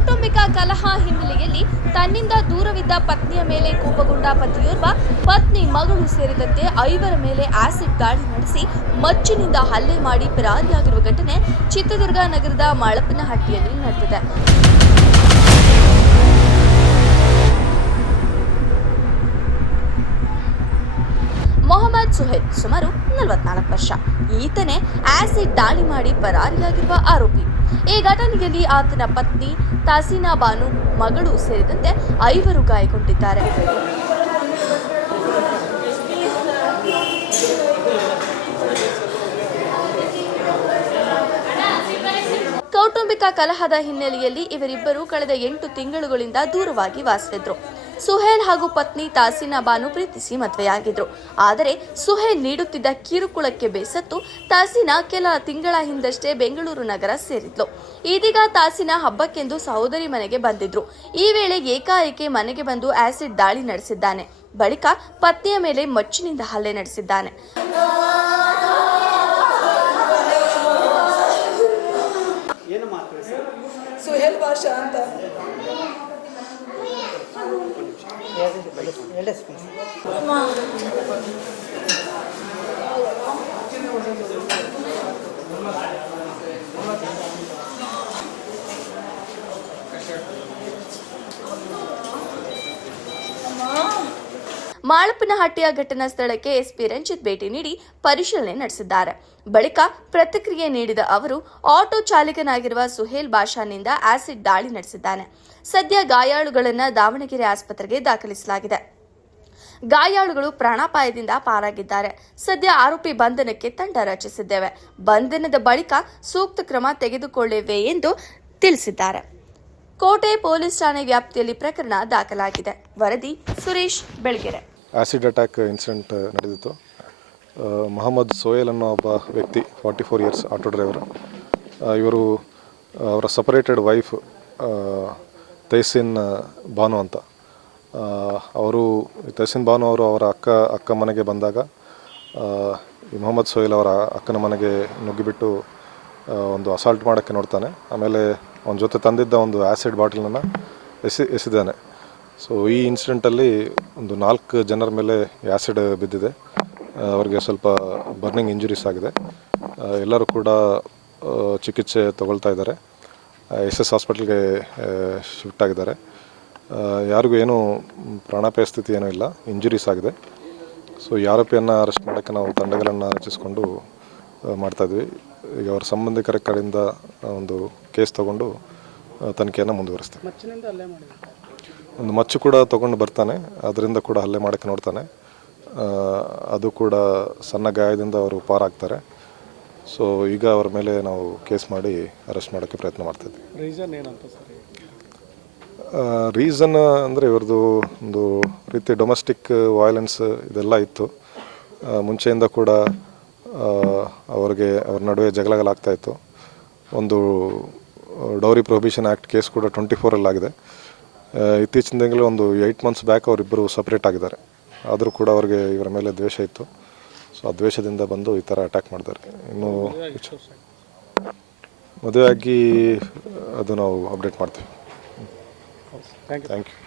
ಕೌಟುಂಬಿಕ ಕಲಹ ಹಿನ್ನೆಲೆಯಲ್ಲಿ ತನ್ನಿಂದ ದೂರವಿದ್ದ ಪತ್ನಿಯ ಮೇಲೆ ಕೋಪಗೊಂಡ ಪತಿಯೋರ್ವ ಪತ್ನಿ, ಮಗಳು ಸೇರಿದಂತೆ 5 ಮೇಲೆ ಆಸಿಡ್ ದಾಳಿ ನಡೆಸಿ ಮಚ್ಚಿನಿಂದ ಹಲ್ಲೆ ಮಾಡಿ ಪರಾರಿಯಾಗಿರುವ ಘಟನೆ ಚಿತ್ರದುರ್ಗ ನಗರದ ಮಾಳಪ್ಪನಹಟ್ಟಿಯಲ್ಲಿ ನಡೆದಿದೆ. ಮೊಹಮ್ಮದ್ ಸುಹೇಲ್ ಸುಮಾರು 44 ವರ್ಷ. ಈತನೇ ಆಸಿಡ್ ದಾಳಿ ಮಾಡಿ ಪರಾರಿಯಾಗಿರುವ ಆರೋಪಿ. ಈ ಘಟನೆಯಲ್ಲಿ ಆತನ ಪತ್ನಿ ತಾಸೀನಾ ಬಾನು, ಮಗಳು ಸೇರಿದಂತೆ 5 ಗಾಯಗೊಂಡಿದ್ದಾರೆ. ಕೌಟುಂಬಿಕ ಕಲಹದ ಹಿನ್ನೆಲೆಯಲ್ಲಿ ಇವರಿಬ್ಬರು ಕಳೆದ 8 ತಿಂಗಳುಗಳಿಂದ ದೂರವಾಗಿ ವಾಸವಿದ್ರು. ಸುಹೇಲ್ ಹಾಗೂ ಪತ್ನಿ ತಾಸೀನಾ ಬಾನು ಪ್ರೀತಿಸಿ ಮದುವೆಯಾಗಿದ್ರು. ಆದರೆ ಸುಹೇಲ್ ನೀಡುತ್ತಿದ್ದ ಕಿರುಕುಳಕ್ಕೆ ಬೇಸತ್ತು ತಾಸೀನಾ ಕೆಲ ತಿಂಗಳ ಹಿಂದಷ್ಟೇ ಬೆಂಗಳೂರು ನಗರ ಸೇರಿದ್ಲು. ಇದೀಗ ತಾಸೀನಾ ಹಬ್ಬಕ್ಕೆಂದು ಸಹೋದರಿ ಮನೆಗೆ ಬಂದಿದ್ರು. ಈ ವೇಳೆ ಏಕಾಏಕಿ ಮನೆಗೆ ಬಂದು ಆಸಿಡ್ ದಾಳಿ ನಡೆಸಿದ್ದಾನೆ. ಬಳಿಕ ಪತ್ನಿಯ ಮೇಲೆ ಮಚ್ಚಿನಿಂದ ಹಲ್ಲೆ ನಡೆಸಿದ್ದಾನೆ. ಸುಹೇಲ್ ಭಾಷಾ ಅಂತ ಮಾಳಪ್ಪನಹಟ್ಟಿಯ ಘಟನಾ ಸ್ಥಳಕ್ಕೆ ಎಸ್ಪಿ ರಂಜಿತ್ ಭೇಟಿ ನೀಡಿ ಪರಿಶೀಲನೆ ನಡೆಸಿದ್ದಾರೆ. ಬಳಿಕ ಪ್ರತಿಕ್ರಿಯೆ ನೀಡಿದ ಅವರು, ಆಟೋ ಚಾಲಕನಾಗಿರುವ ಸುಹೇಲ್ ಭಾಷಾನಿಂದ ಆಸಿಡ್ ದಾಳಿ ನಡೆಸಿದ್ದಾನೆ. ಸದ್ಯ ಗಾಯಾಳುಗಳನ್ನು ದಾವಣಗೆರೆ ಆಸ್ಪತ್ರೆಗೆ ದಾಖಲಿಸಲಾಗಿದೆ. ಗಾಯಾಳುಗಳು ಪ್ರಾಣಾಪಾಯದಿಂದ ಪಾರಾಗಿದ್ದಾರೆ. ಸದ್ಯ ಆರೋಪಿ ಬಂಧನಕ್ಕೆ ತಂಡ ರಚಿಸಿದ್ದೇವೆ. ಬಂಧನದ ಬಳಿಕ ಸೂಕ್ತ ಕ್ರಮ ತೆಗೆದುಕೊಳ್ಳುವೆ ಎಂದು ತಿಳಿಸಿದ್ದಾರೆ. ಕೋಟೆ ಪೊಲೀಸ್ ಠಾಣೆ ವ್ಯಾಪ್ತಿಯಲ್ಲಿ ಪ್ರಕರಣ ದಾಖಲಾಗಿದೆ. ವರದಿ Suresh Belagere. Acid attack incident ನಡೆದಿತ್ತು. ಮೊಹಮ್ಮದ್ ಸೋಯಲ್ ಅನ್ನೋ ಒಬ್ಬ ವ್ಯಕ್ತಿ, 44 ಇಯರ್ಸ್, ಆಟೋ ಡ್ರೈವರ್. ಇವರು ಅವರ ಸಪರೇಟೆಡ್ ವೈಫ್ ತೈಸಿನ್ ಬಾನು ಅಂತ. ಅವರು ತೈಸಿನ್ ಬಾನು ಅವರು ಅವರ ಅಕ್ಕ ಮನೆಗೆ ಬಂದಾಗ ಈ ಮೊಹಮ್ಮದ್ ಸೋಯಲ್ ಅವರ ಅಕ್ಕನ ಮನೆಗೆ ನುಗ್ಗಿಬಿಟ್ಟು ಒಂದು ಅಸಾಲ್ಟ್ ಮಾಡೋಕ್ಕೆ ನೋಡ್ತಾನೆ. ಆಮೇಲೆ ಅವನ ಜೊತೆ ತಂದಿದ್ದ ಒಂದು ಆ್ಯಸಿಡ್ ಬಾಟಲನ್ನು ಎಸೆದಿದ್ದಾನೆ. ಸೊ ಈ ಇನ್ಸಿಡೆಂಟಲ್ಲಿ ಒಂದು 4 ಜನರ ಮೇಲೆ ಆ್ಯಸಿಡ್ ಬಿದ್ದಿದೆ. ಅವರಿಗೆ ಸ್ವಲ್ಪ ಬರ್ನಿಂಗ್ ಇಂಜುರೀಸ್ ಆಗಿದೆ. ಎಲ್ಲರೂ ಕೂಡ ಚಿಕಿತ್ಸೆ ತಗೊಳ್ತಾ ಇದ್ದಾರೆ. SS ಹಾಸ್ಪಿಟಲ್ಗೆ ಶಿಫ್ಟ್ ಆಗಿದ್ದಾರೆ. ಯಾರಿಗೂ ಏನೂ ಪ್ರಾಣಾಪಾಯ ಸ್ಥಿತಿ ಏನೂ ಇಲ್ಲ, ಇಂಜುರೀಸ್ ಆಗಿದೆ. ಸೊ ಈ ಆರೋಪಿಯನ್ನು ಅರೆಸ್ಟ್ ಮಾಡೋಕ್ಕೆ ನಾವು ತಂಡಗಳನ್ನು ರಚಿಸಿಕೊಂಡು ಮಾಡ್ತಾಯಿದ್ವಿ. ಈಗ ಅವರ ಸಂಬಂಧಿಕರ ಕಡೆಯಿಂದ ಒಂದು ಕೇಸ್ ತಗೊಂಡು ತನಿಖೆಯನ್ನು ಮುಂದುವರಿಸ್ತೀವಿ. ಒಂದು ಮಚ್ಚು ಕೂಡ ತೊಗೊಂಡು ಬರ್ತಾನೆ, ಅದರಿಂದ ಕೂಡ ಹಲ್ಲೆ ಮಾಡೋಕ್ಕೆ ನೋಡ್ತಾನೆ. ಅದು ಕೂಡ ಸಣ್ಣ ಗಾಯದಿಂದ ಅವರು ಪಾರಾಗ್ತಾರೆ. ಸೊ ಈಗ ಅವರ ಮೇಲೆ ನಾವು ಕೇಸ್ ಮಾಡಿ ಅರೆಸ್ಟ್ ಮಾಡೋಕ್ಕೆ ಪ್ರಯತ್ನ ಮಾಡ್ತಾಯಿದ್ವಿ. ರೀಸನ್ ಅಂದರೆ ಇವ್ರದ್ದು ಒಂದು ರೀತಿ ಡೊಮೆಸ್ಟಿಕ್ ವೈಲೆನ್ಸ್ ಇದೆಲ್ಲ ಇತ್ತು. ಮುಂಚೆಯಿಂದ ಕೂಡ ಅವ್ರ ನಡುವೆ ಜಗಳಾಗ್ತಾಯಿತ್ತು. ಒಂದು ಡೌರಿ ಪ್ರೊಹಿಬಿಷನ್ ಆ್ಯಕ್ಟ್ ಕೇಸ್ ಕೂಡ 24 ಇತ್ತೀಚಿನ ತಿಂಗಳು ಒಂದು 8 ಮಂತ್ಸ್ ಬ್ಯಾಕ್ ಅವರಿಬ್ಬರು ಸಪ್ರೇಟ್ ಆಗಿದ್ದಾರೆ. ಆದರೂ ಕೂಡ ಅವ್ರಿಗೆ ಇವರ ಮೇಲೆ ದ್ವೇಷ ಇತ್ತು. ಸೊ ಆ ದ್ವೇಷದಿಂದ ಬಂದು ಈ ಥರ ಅಟ್ಯಾಕ್ ಮಾಡಿದ್ದಾರೆ. ಇನ್ನು ಮದುವೆ ಆಗಿ ಅದು ನಾವು ಅಪ್ಡೇಟ್ ಮಾಡ್ತೀವಿ. Thank you.